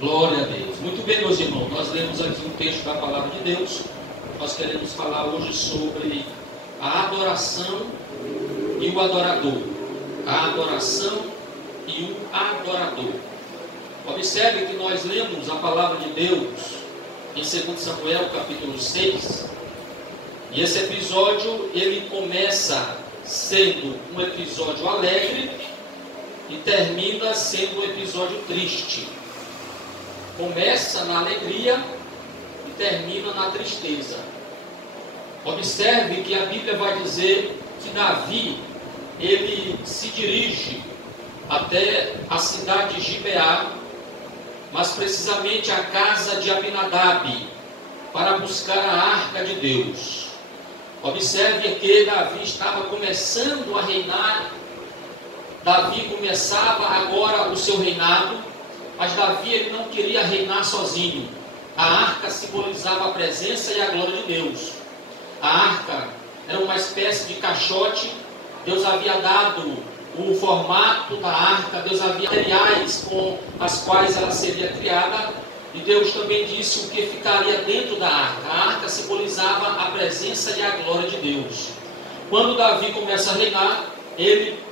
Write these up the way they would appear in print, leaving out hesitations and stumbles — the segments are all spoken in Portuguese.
Glória a Deus. Muito bem, meus irmãos, nós lemos aqui um texto da palavra de Deus. Nós queremos falar hoje sobre a adoração e o adorador. A adoração e o adorador. Observe que nós lemos a palavra de Deus em 2 Samuel, capítulo 6. E esse episódio, ele começa sendo um episódio alegre e termina sendo um episódio triste. Começa na alegria e termina na tristeza. Observe que a Bíblia vai dizer que Davi, ele se dirige até a cidade de Gibeá, mas precisamente a casa de Abinadab, para buscar a arca de Deus. Observe que Davi estava começando a reinar. Davi começava agora o seu reinado, mas Davi ele não queria reinar sozinho. A arca simbolizava a presença e a glória de Deus. A arca era uma espécie de caixote. Deus havia dado o formato da arca, Deus havia materiais com as quais ela seria criada, e Deus também disse o que ficaria dentro da arca. A arca simbolizava a presença e a glória de Deus. Quando Davi começa a reinar, ele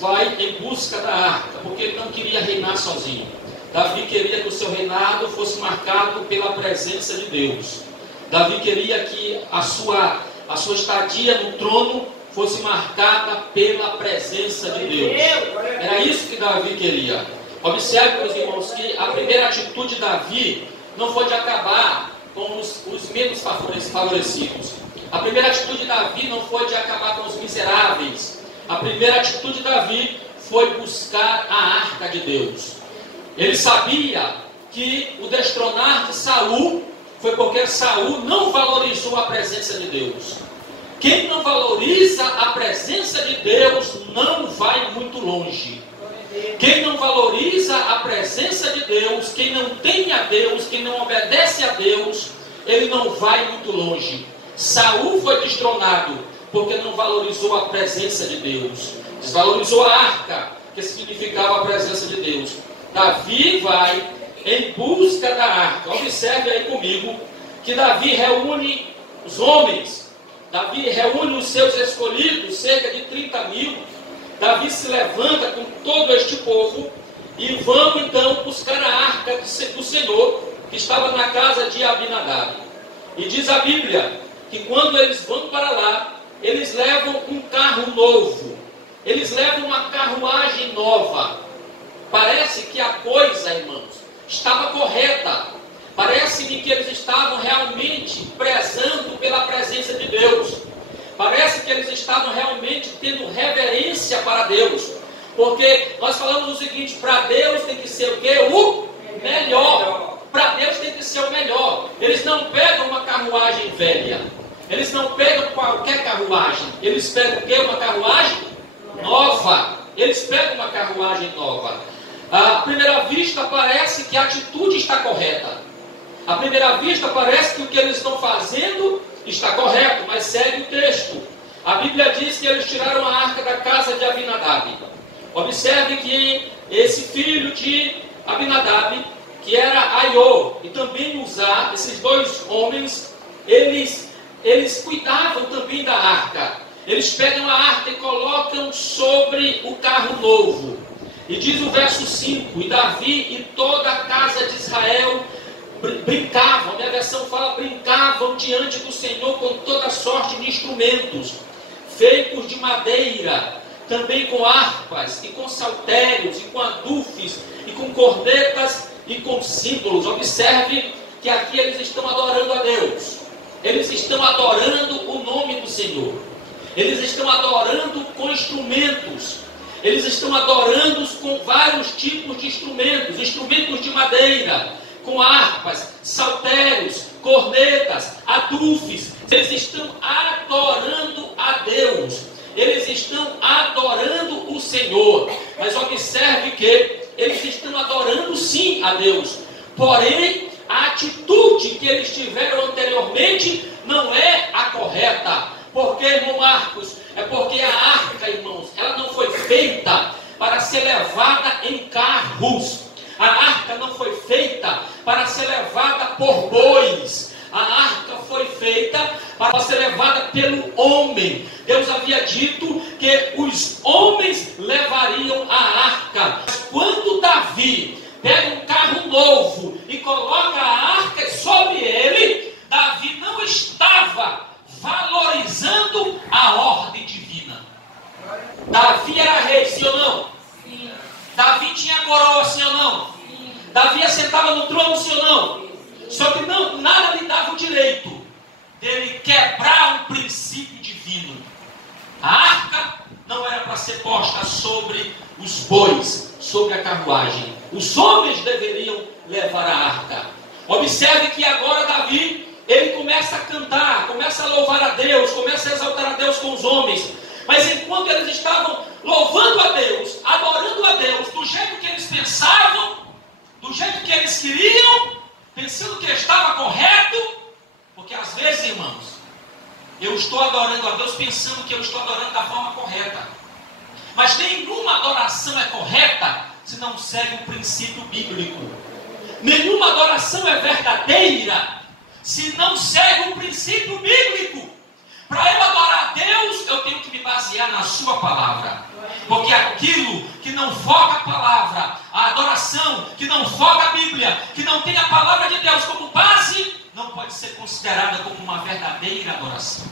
vai em busca da arca, porque ele não queria reinar sozinho. Davi queria que o seu reinado fosse marcado pela presença de Deus. Davi queria que a sua estadia no trono fosse marcada pela presença de Deus. Era isso que Davi queria. Observe, meus irmãos, que a primeira atitude de Davi não foi de acabar com os menos favorecidos. A primeira atitude de Davi não foi de acabar com os miseráveis. A primeira atitude de Davi foi buscar a arca de Deus. Ele sabia que o destronar de Saul foi porque Saul não valorizou a presença de Deus. Quem não valoriza a presença de Deus não vai muito longe. Quem não valoriza a presença de Deus, quem não tem a Deus, quem não obedece a Deus, ele não vai muito longe. Saul foi destronado porque não valorizou a presença de Deus. Desvalorizou a arca, que significava a presença de Deus. Davi vai em busca da arca. Observe aí comigo que Davi reúne os homens. Davi reúne os seus escolhidos, cerca de 30 mil. Davi se levanta com todo este povo e vão então buscar a arca do Senhor, que estava na casa de Abinadab. E diz a Bíblia que quando eles vão para lá, eles levam um carro novo. Eles levam uma carruagem nova. Parece que a coisa, irmãos, estava correta. Parece-me que eles estavam realmente prezando pela presença de Deus. Parece que eles estavam realmente tendo reverência para Deus. Porque nós falamos o seguinte: para Deus tem que ser o quê? O melhor. Para Deus tem que ser o melhor. Eles não pegam uma carruagem velha. Eles não pegam qualquer carruagem. Eles pegam o quê? Uma carruagem nova. Eles pegam uma carruagem nova. À primeira vista parece que a atitude está correta. À primeira vista parece que o que eles estão fazendo está correto, mas segue o texto. A Bíblia diz que eles tiraram a arca da casa de Abinadab. Observe que esse filho de Abinadab, que era Aiô e também Uzá, esses dois homens, eles cuidavam também da arca. Eles pegam a arca e colocam sobre o carro novo. E diz o verso 5: e Davi e toda a casa de Israel brincavam, minha versão fala brincavam diante do Senhor com toda sorte de instrumentos, feitos de madeira, também com harpas, e com saltérios, e com adufes, e com cornetas, e com símbolos. Observe que aqui eles estão adorando a Deus. Eles estão adorando o nome do Senhor. Eles estão adorando com instrumentos. Eles estão adorando com vários tipos de instrumentos. Instrumentos de madeira, com harpas, saltérios, cornetas, adufes. Eles estão adorando a Deus. Eles estão adorando o Senhor. Mas observe que eles estão adorando sim a Deus. Porém, a atitude que eles tiveram anteriormente não é a correta. Por que, irmão Marcos? É porque a arca, irmãos, ela não foi feita para ser levada em carros. A arca arca não foi feita para ser levada por bois. A arca foi feita para ser levada pelo homem. Deus havia dito que os homens levariam a arca. Mas quando Davi pega um carro novo e coloca a arca sobre ele, Davi não estava valorizando a ordem divina. Davi era rei, sim ou não? Sim. Davi tinha coroa, sim ou não? Sim. Davi assentava no trono, sim ou não? Só que não, nada lhe dava o direito dele quebrar um princípio divino. A arca não era para ser posta sobre os bois, sobre a carruagem. Os homens deveriam levar a arca. Observe que agora Davi, ele começa a cantar, começa a louvar a Deus, começa a exaltar a Deus com os homens. Mas enquanto eles estavam louvando a Deus, adorando a Deus, do jeito que eles pensavam, do jeito que eles queriam, pensando que estava correto, porque às vezes, irmãos, eu estou adorando a Deus pensando que eu estou adorando da forma correta. Mas nenhuma adoração é correta se não segue um princípio bíblico. Nenhuma adoração é verdadeira se não segue um princípio bíblico. Para eu adorar a Deus, eu tenho que me basear na sua palavra. Porque aquilo que não foca a palavra, a adoração que não foca a Bíblia, que não tem a palavra de Deus como base, não pode ser considerada como uma verdadeira adoração.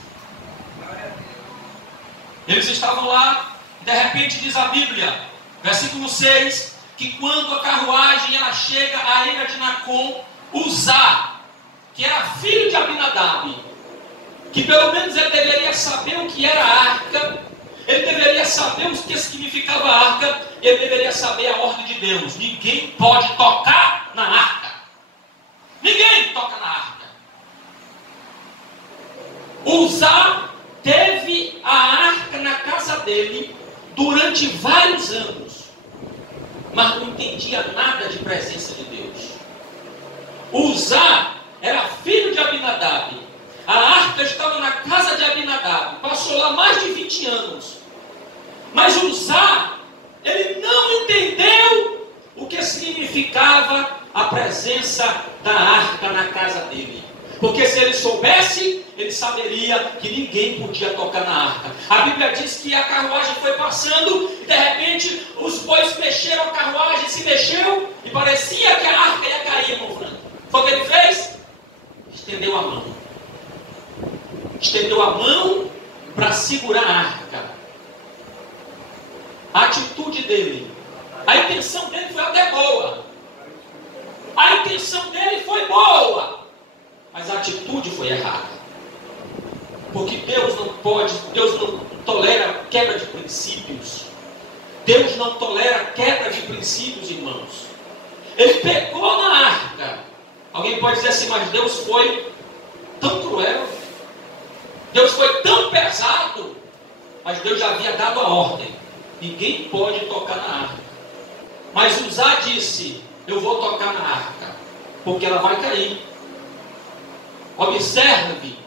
Eles estavam lá, de repente diz a Bíblia, versículo 6, que quando a carruagem ela chega à eira de Nacon, Uzá, que era filho de Abinadab, que pelo menos ele deveria saber o que era a arca, ele deveria saber o que significava a arca, ele deveria saber a ordem de Deus. Ninguém pode tocar na arca. Ninguém toca na arca. Uzá teve a arca na casa dele durante vários anos, mas não entendia nada de presença de Deus. Uzá era filho de Abinadab. A arca estava na casa de Abinadab. Passou lá mais de 20 anos. Mas Uzá, ele não entendeu o que significava a presença da arca na casa dele. Porque se ele soubesse, ele saberia que ninguém podia tocar na arca. A Bíblia diz que a carruagem foi passando e de repente os bois mexeram, a carruagem se mexeu e parecia que a arca ia cair no frango. Foi o que ele fez? Estendeu a mão. Estendeu a mão para segurar a arca. A atitude dele, a intenção dele foi até boa. A intenção dele foi boa, mas a atitude foi errada. Porque Deus não tolera quebra de princípios. Deus não tolera quebra de princípios, irmãos. Ele pegou na arca. Alguém pode dizer assim, mas Deus foi tão cruel. Deus foi tão pesado, mas Deus já havia dado a ordem. Ninguém pode tocar na arca. Mas Uzá disse, eu vou tocar na arca, porque ela vai cair. Observe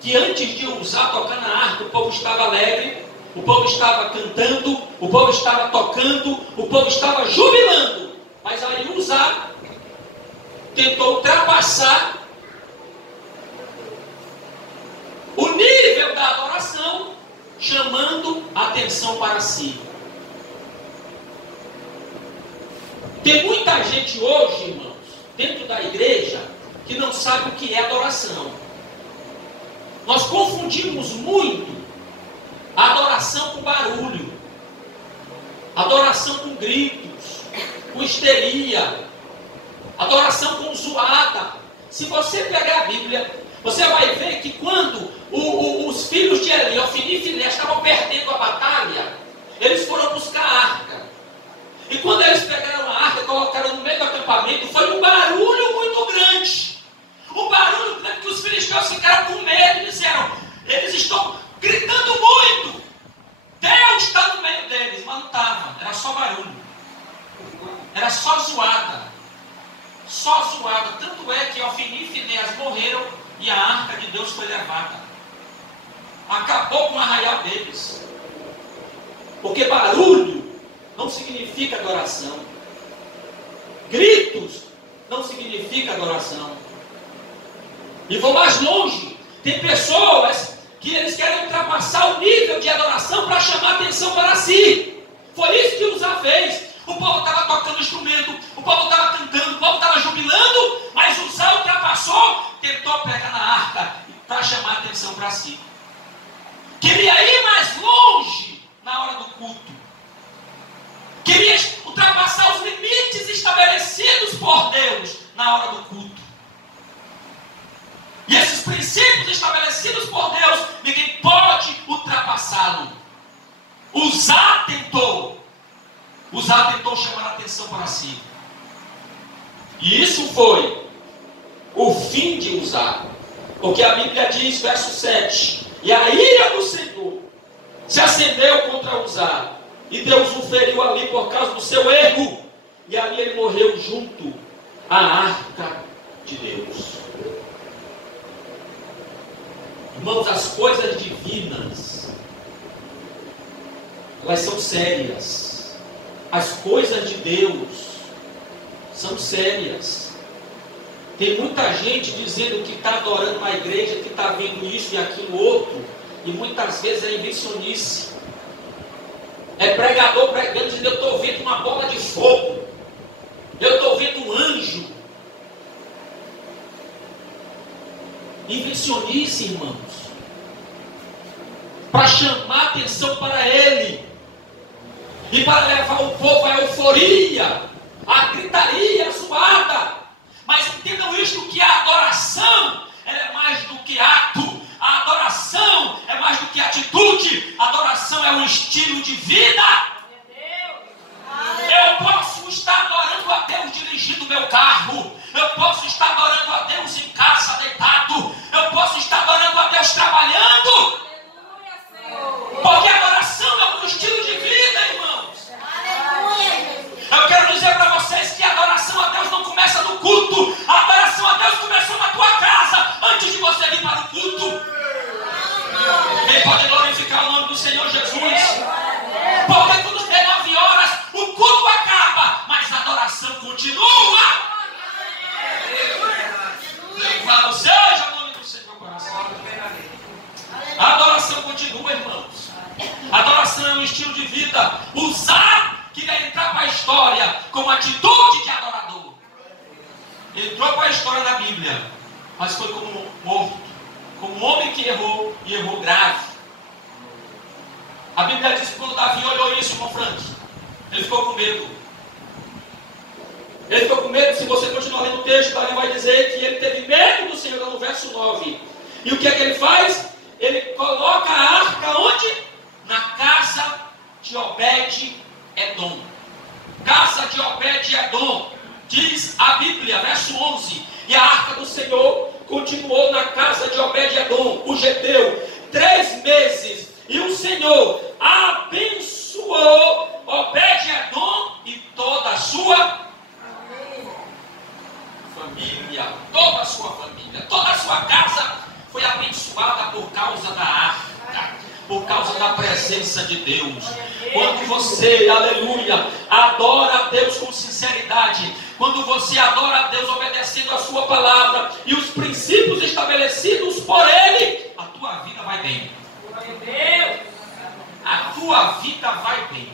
que antes de Uzá tocar na arca, o povo estava alegre, o povo estava cantando, o povo estava tocando, o povo estava jubilando. Mas aí Uzá tentou ultrapassar o nível da adoração, chamando a atenção para si. Tem muita gente hoje, irmãos, dentro da igreja, que não sabe o que é adoração. Nós confundimos muito a adoração com barulho, adoração com gritos, com histeria, adoração com zoada. Se você pegar a Bíblia, você vai ver que quando os filhos de Eli, Ofni e Finéias, estavam perdendo a batalha, eles foram buscar a arca. E quando eles pegaram a arca e colocaram no meio do acampamento, foi um barulho muito grande. Um barulho grande que os filisteus ficaram com medo e disseram, eles estão gritando muito. Deus está no meio deles, mas não estava, era só barulho. Era só zoada. Só zoada. Tanto é que Ofni e Finéias morreram e a arca de Deus foi levada. Acabou com o arraial deles. Porque barulho não significa adoração. gritos não significa adoração. E vou mais longe. Tem pessoas que eles querem ultrapassar o nível de adoração para chamar atenção para si. Foi isso que Uzá fez. O povo estava tocando instrumento, o povo estava cantando, o povo estava jubilando, mas Uzá ultrapassou, tentou pegar na arca para chamar atenção para si. Queria ir mais longe na hora do culto. Queria ultrapassar os limites estabelecidos por Deus na hora do culto. E esses princípios estabelecidos por Deus, ninguém pode ultrapassá-lo. Uzá tentou chamar a atenção para si. E isso foi o fim de Uzá. Porque a Bíblia diz, verso 7, e a ira do Senhor se acendeu contra Uzá, e Deus o feriu ali por causa do seu erro, e ali ele morreu junto à arca de Deus. Irmãos, as coisas divinas, elas são sérias. As coisas de Deus são sérias. Tem muita gente dizendo que está adorando na igreja, que está vendo isso e aquilo outro, e muitas vezes é invencionice. É pregador pregando, dizendo: eu estou vendo uma bola de fogo, eu estou vendo um anjo. Invencionice, irmãos, para chamar atenção para ele e para levar o povo à euforia, à gritaria, à zoada. Mas entendam isto, que a adoração, ela é mais do que ato, a adoração é mais do que atitude, a adoração é um estilo de vida. Eu posso estar adorando a Deus dirigindo o meu carro, eu posso estar adorando a Deus em casa deitado, eu posso estar adorando a Deus trabalhando, porque a adoração é um estilo de vida, irmãos. Eu quero dizer para vocês que a adoração a Deus não começa no culto, a adoração a Deus começou na tua casa, antes de você vir para o culto. Quem pode glorificar o nome do Senhor Jesus? Porque quando tem 9 horas, o culto acaba, mas a adoração continua. Louvado seja o nome do Senhor, coração. A adoração continua, irmãos. A adoração é um estilo de vida. Uzá queria entrar para a história com atitude de adorador. Entrou para a história da Bíblia, mas foi como morto, como um homem que errou, e errou grave. A Bíblia diz que quando Davi olhou isso, irmão Frank, ele ficou com medo. Ele ficou com medo. Se você continuar lendo o texto, Davi vai dizer que ele teve medo do Senhor, no verso 9. E o que é que ele faz? Ele coloca a arca onde? Na casa de Obed-Edom. Casa de Obed-Edom. Diz a Bíblia, verso 11. E a arca do Senhor continuou na casa de Obed-Edom, o geteu, 3 meses. E o Senhor abençoou Obed-Edom e toda a sua família. Toda a sua família, toda a sua casa foi abençoada por causa da arca, por causa da presença de Deus. Quando você, aleluia, adora a Deus com sinceridade, quando você adora a Deus obedecendo a sua palavra e os princípios estabelecidos por Ele, a tua vida vai bem. A tua vida vai bem.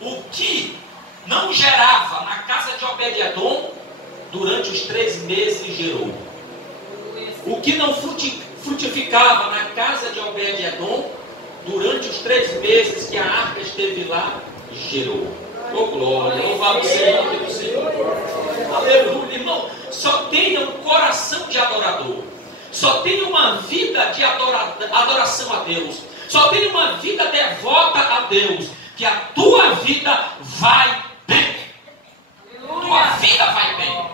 O que não gerava na casa de Obed-Edom, durante os 3 meses gerou. O que não frutificava na casa de Obed-Edom, durante os 3 meses que a arca esteve lá, gerou. Oh glória, louvado seja o nome do Senhor. Aleluia, irmão. Só tenha um coração de adorador. Só tenha uma vida de adoração a Deus. Só tenha uma vida devota a Deus, que a tua vida vai bem. Tua vida vai bem.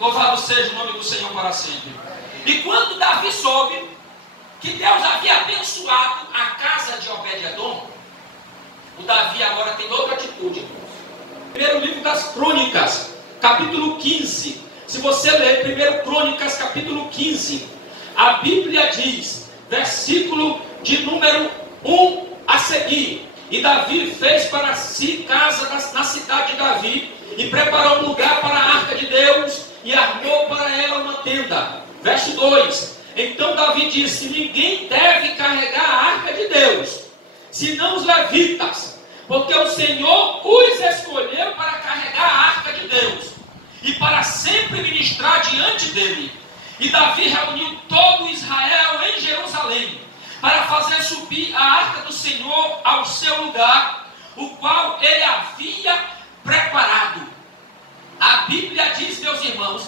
Louvado seja o nome do Senhor para sempre. E quando Davi soube que Deus havia abençoado a casa de Obed-Edom, o Davi agora tem outra atitude. Primeiro livro das Crônicas, capítulo 15. Se você ler 1 Crônicas, capítulo 15, a Bíblia diz, versículo de número 1 a seguir: E Davi fez para si casa na cidade de Davi, e preparou um lugar para a arca de Deus, e armou para ela uma tenda. Verso 2: Então Davi disse: ninguém deve carregar a arca de Deus, senão os levitas, porque o Senhor os escolheu para carregar a arca de Deus, e para sempre ministrar diante dele. E Davi reuniu todo Israel em Jerusalém, para fazer subir a arca do Senhor ao seu lugar, o qual ele havia preparado. A Bíblia diz, meus irmãos,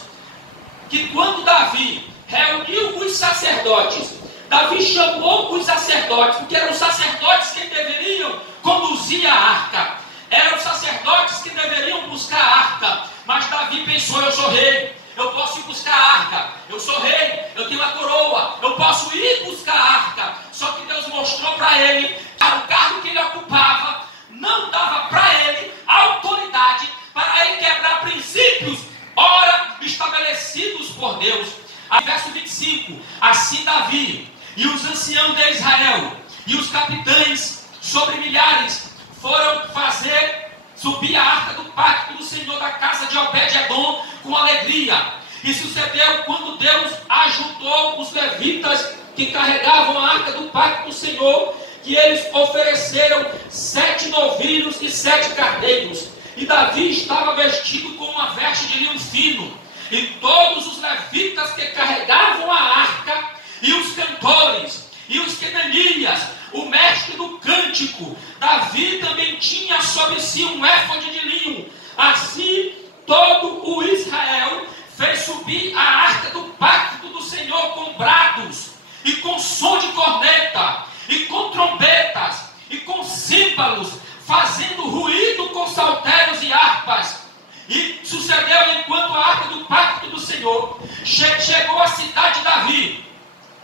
que quando Davi reuniu os sacerdotes, Davi chamou os sacerdotes, porque eram os sacerdotes que deveriam conduzir a arca, eram os sacerdotes que deveriam buscar a arca. Mas Davi pensou: eu sou rei, eu posso ir buscar a arca, eu sou rei, eu tenho a coroa, eu posso ir buscar a arca. Só que Deus mostrou para ele que o cargo que ele ocupava não dava para ele autoridade para ele quebrar princípios ora estabelecidos por Deus. Aí, verso 25: assim Davi e os anciãos de Israel e os capitães sobre milhares foram fazer subir a arca do pacto do Senhor da casa de Obed-edom com alegria. E sucedeu, quando Deus ajudou os levitas que carregavam a arca do pacto do Senhor, que eles ofereceram 7 novilhos e 7 cardeiros. E Davi estava vestido com uma veste de linho fino. E todos os levitas que carregavam a arca, e os cantores, e os quenanias, o mestre do cântico, Davi também tinha sobre si um éfode de linho. Assim todo o Israel fez subir a arca do pacto do Senhor com brados, e com som de corneta, e com trombetas, e com símbolos, fazendo ruído com saltérios e harpas. E sucedeu, enquanto a arca do pacto do Senhor chegou à cidade de Davi,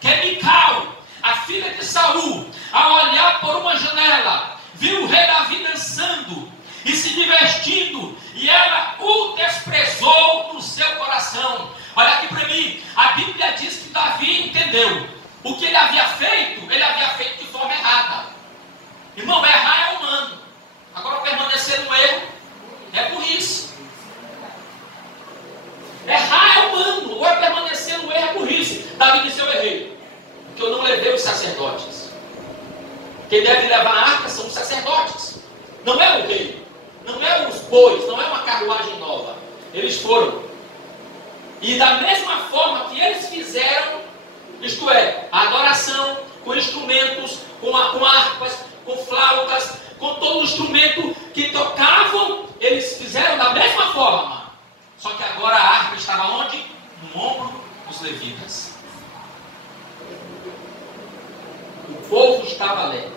que Mical, a filha de Saul, ao olhar por uma janela, viu o rei Davi dançando e se divertindo, e ela o desprezou no seu coração. Olha aqui para mim, a Bíblia diz que Davi entendeu o que ele havia feito de forma errada. Irmão, errar é humano, agora permanecer no erro é burrice. Errar é humano, ou é permanecer no erro é burrice. Davi disse: eu errei, porque eu não levei os sacerdotes. Quem deve levar a arca são os sacerdotes, não é o rei, não é os bois, não é uma carruagem nova. Eles foram, e da mesma forma que eles fizeram, isto é, a adoração com instrumentos, com harpas, com flautas, com todo o instrumento que tocavam, eles fizeram da mesma forma. Só que agora a arca estava onde? No ombro dos levitas. O povo estava alegre.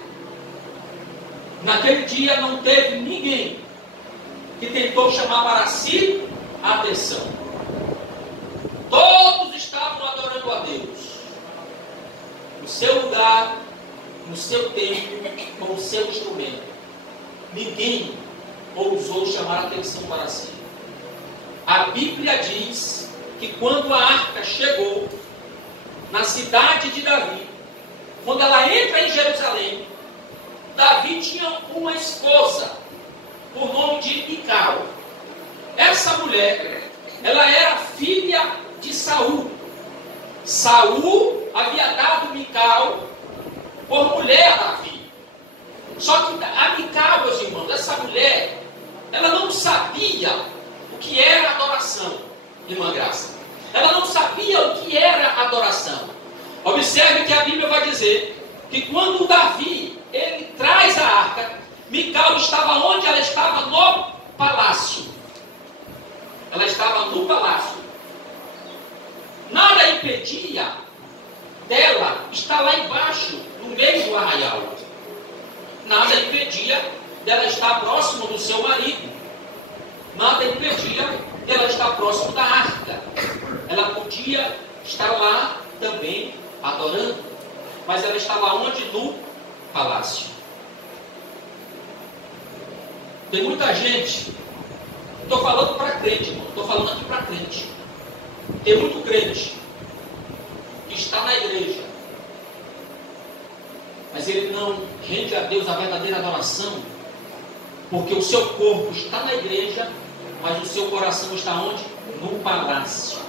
Naquele dia não teve ninguém que tentou chamar para si a atenção. Todos estavam adorando a Deus, no seu lugar, no seu tempo, com o seu instrumento. Ninguém ousou chamar a atenção para si. A Bíblia diz que quando a arca chegou na cidade de Davi, quando ela entra em Jerusalém, Davi tinha uma esposa por nome de Mical. Essa mulher, ela era filha de Saul. Saul havia dado Mical por mulher a Davi. Só que a Mical, meus irmãos, essa mulher, ela não sabia o que era adoração, irmã Graça. Ela não sabia o que era adoração. Observe que a Bíblia vai dizer que quando Davi, ele traz a arca, Mical estava onde? Ela estava no palácio. Ela estava no palácio. Nada impedia dela estar lá embaixo, no meio do arraial. Nada impedia dela estar próximo do seu marido. Nada impedia dela estar próximo da arca. Ela podia estar lá também adorando. Mas ela estava onde? No palácio. Tem muita gente, estou falando para crente, irmão, estou falando aqui para crente. Tem muito crente que está na igreja, mas mas ele não rende a Deus a verdadeira adoração, porque o seu corpo está na igreja, mas o seu coração está onde? No palácio.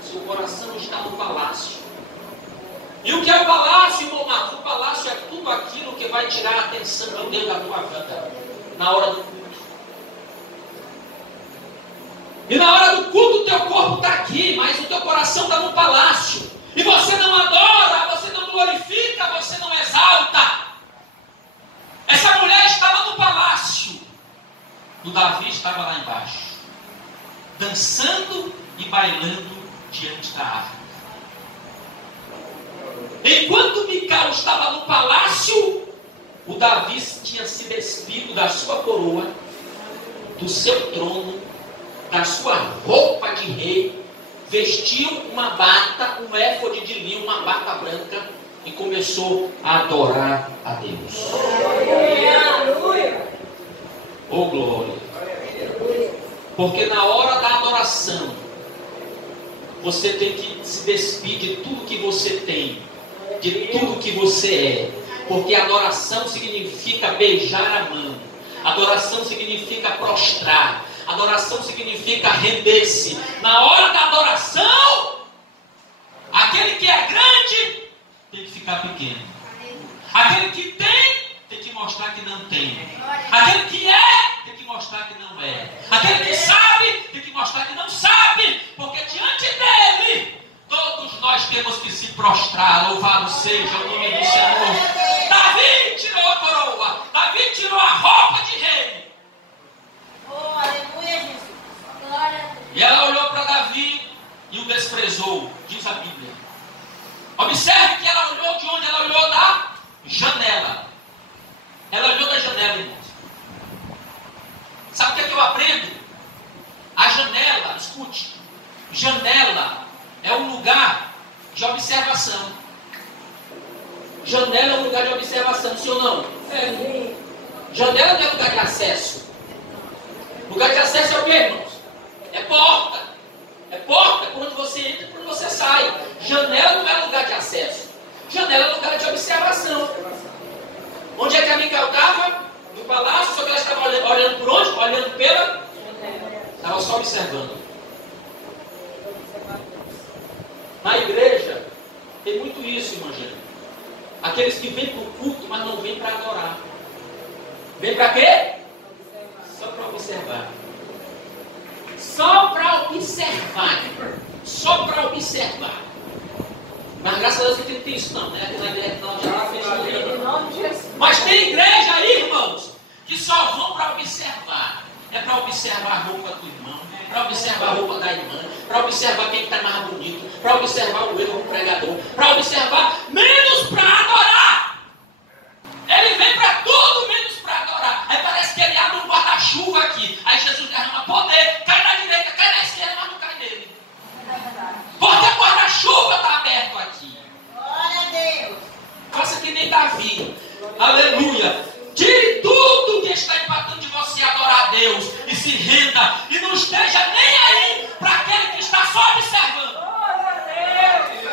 O seu coração está no palácio. E o que é o palácio, irmão Marcos? O palácio é tudo aquilo que vai tirar a atenção de Deus da tua vida na hora do culto. E na hora do culto o teu corpo está aqui, mas o teu coração está no palácio. E você não adora, você não glorifica, você não exalta. Essa mulher estava no palácio. O Davi estava lá embaixo, dançando e bailando diante da arca. Enquanto Mical estava no palácio, o Davi tinha se despido da sua coroa, do seu trono, da sua roupa de rei, vestiu uma bata, um éfode de linho, uma bata branca, e começou a adorar a Deus. Oh glória! Porque na hora da adoração, você tem que se despir de tudo que você tem, de tudo que você é. Porque adoração significa beijar a mão, adoração significa prostrar, adoração significa render-se. Na hora da adoração, aquele que é grande tem que ficar pequeno. Aquele que tem que mostrar que não tem. Aquele que é, tem que mostrar que não é. Aquele que sabe, tem que mostrar que não sabe. Porque diante dele, todos nós temos que se prostrar. Louvado seja o nome do Senhor. Davi tirou a coroa. Davi tirou a roupa de rei. Oh, aleluia, Jesus. Glória a Deus. E ela olhou para Davi e o desprezou, diz a Bíblia. Observe que ela olhou de onde? Ela olhou da janela. Ela olhou da janela, irmãos. Sabe o que é que eu aprendo? A janela, escute, janela é um lugar de observação. Janela é um lugar de observação, sim ou não? É. Janela não é lugar de acesso. Lugar de acesso é o quê, irmãos? É porta. É porta por onde você entra e por onde você sai. Janela não é lugar de acesso. Janela é lugar de observação. Onde é que a Mical estava? No palácio, só que ela estava olhando por onde? Olhando pela... Estava só observando. Na igreja, tem muito isso, irmã Angélica. Aqueles que vêm para o culto, mas não vêm para adorar. Vêm para quê? Só para observar. Só para observar. Só para observar. Mas graças a Deus não tem isso não, né? Na igreja não, já fez. Mas tem igreja aí, irmãos, que só vão para observar. É para observar a roupa do irmão, para observar a roupa da irmã, para observar quem está mais bonito, para observar o erro do pregador, para observar, menos para adorar. Ele vem para tudo menos para adorar. Aí parece que ele abre um guarda-chuva aqui. Aí Jesus derrama poder, cai na direita, cai na esquerda, mas não cai nele. Porque o guarda-chuva está aberto aqui. Glória a Deus. Faça que nem Davi. Aleluia. Tire tudo que está empatando de você adorar a Deus e se renda. E não esteja nem aí para aquele que está só observando. Glória a Deus.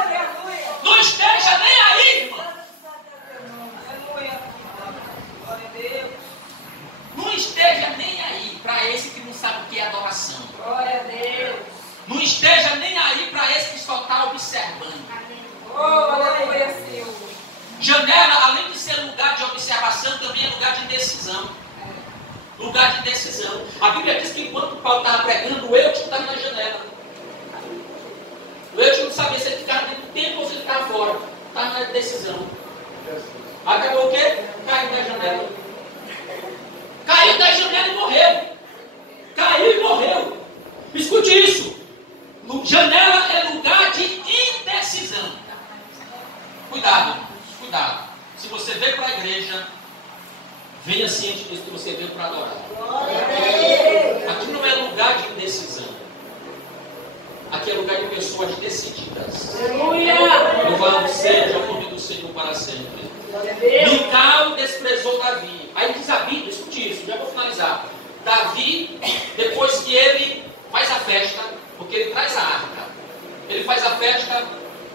Aleluia. Não esteja nem aí, irmão. Aleluia. Glória a Deus. Não esteja nem aí para esse que não sabe o que é adoração. Glória a Deus. Não esteja nem aí para esse que só está observando. Oh, aleluia, Senhor. Janela, além de ser lugar de observação, também é lugar de decisão. Lugar de decisão. A Bíblia diz que enquanto Paulo estava pregando, o Eutico estava na janela. O Eutico não sabia se ele ficava dentro do templo ou se ele ficava fora. Estava na decisão. Acabou o quê? Caiu da janela. Caiu da janela e morreu. Caiu e morreu. Escute isso. Janela é lugar de indecisão. Cuidado, cuidado. Se você veio para a igreja, venha ciente disso que você veio para adorar. Glória a Deus. Aqui não é lugar de indecisão. Aqui é lugar de pessoas decididas. Aleluia. Louvado seja o nome do Senhor para sempre. Glória a Deus. Mical desprezou Davi. Aí diz a Bíblia, escute isso, já vou finalizar. Davi, depois que ele faz a festa, porque ele traz a arca, ele faz a festa,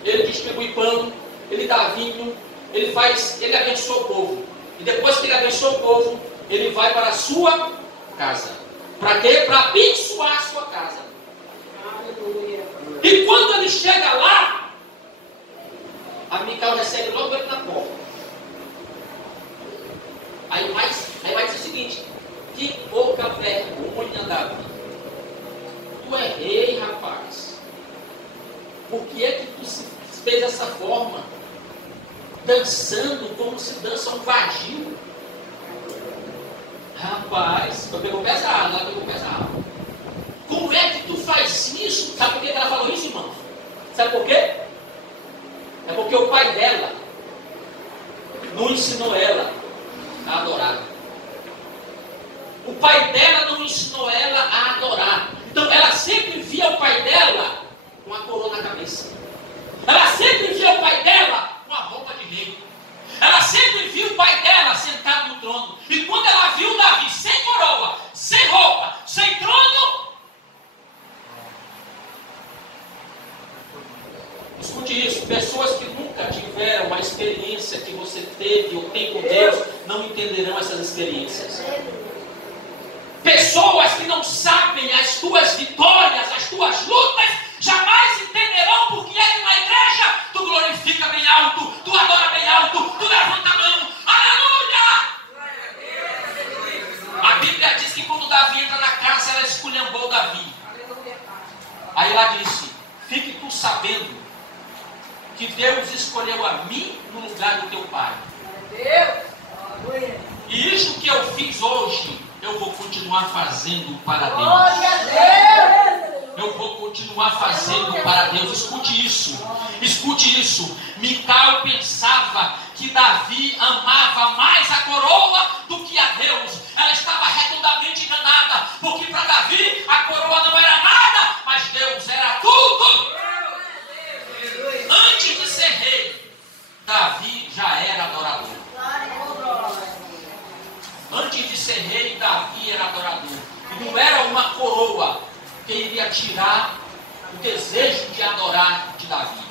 ele distribui pão, ele dá vinho, ele abençoa o povo. E depois que ele abençoa o povo, ele vai para a sua casa. Para quê? Para abençoar a sua casa. E quando ele chega lá, a Mical recebe logo ele na porta. Aí vai dizer o seguinte: que pouca vergonha, Davi. Tu é rei, rapaz. Por que é que tu se fez dessa forma? Dançando como se dança um vadio. Rapaz, ela pegou pesado. Como é que tu faz isso? Sabe por que ela falou isso, irmão? Sabe por quê? É porque o pai dela não ensinou ela a adorar. O pai dela não ensinou ela a adorar. Então ela sempre via o pai dela com a coroa na cabeça. Ela sempre via o pai dela com a roupa de rei. Ela sempre viu o pai dela sentado no trono. E quando ela viu Davi sem coroa, sem roupa, sem trono, escute isso: pessoas que nunca tiveram a experiência que você teve ou tem com Deus, não entenderão essas experiências. Pessoas que não sabem as tuas vitórias, as tuas lutas, jamais entenderão porque é que na igreja tu glorifica bem alto, tu adora bem alto, tu levanta a mão. Aleluia! A Bíblia diz que quando Davi entra na casa, ela esculhambou Davi. Aí ela disse: fique tu sabendo que Deus escolheu a mim no lugar do teu pai. E isso que eu fiz hoje, eu vou continuar fazendo para Deus. Eu vou continuar fazendo para Deus. Escute isso. Escute isso. Mical pensava que Davi amava mais a coroa do que a Deus. Ela estava redondamente enganada, porque para Davi a coroa não era nada, mas Deus era tudo. Antes de ser rei, Davi já era adorador. Antes de ser rei, Davi era adorador. E não era uma coroa que iria tirar o desejo de adorar de Davi.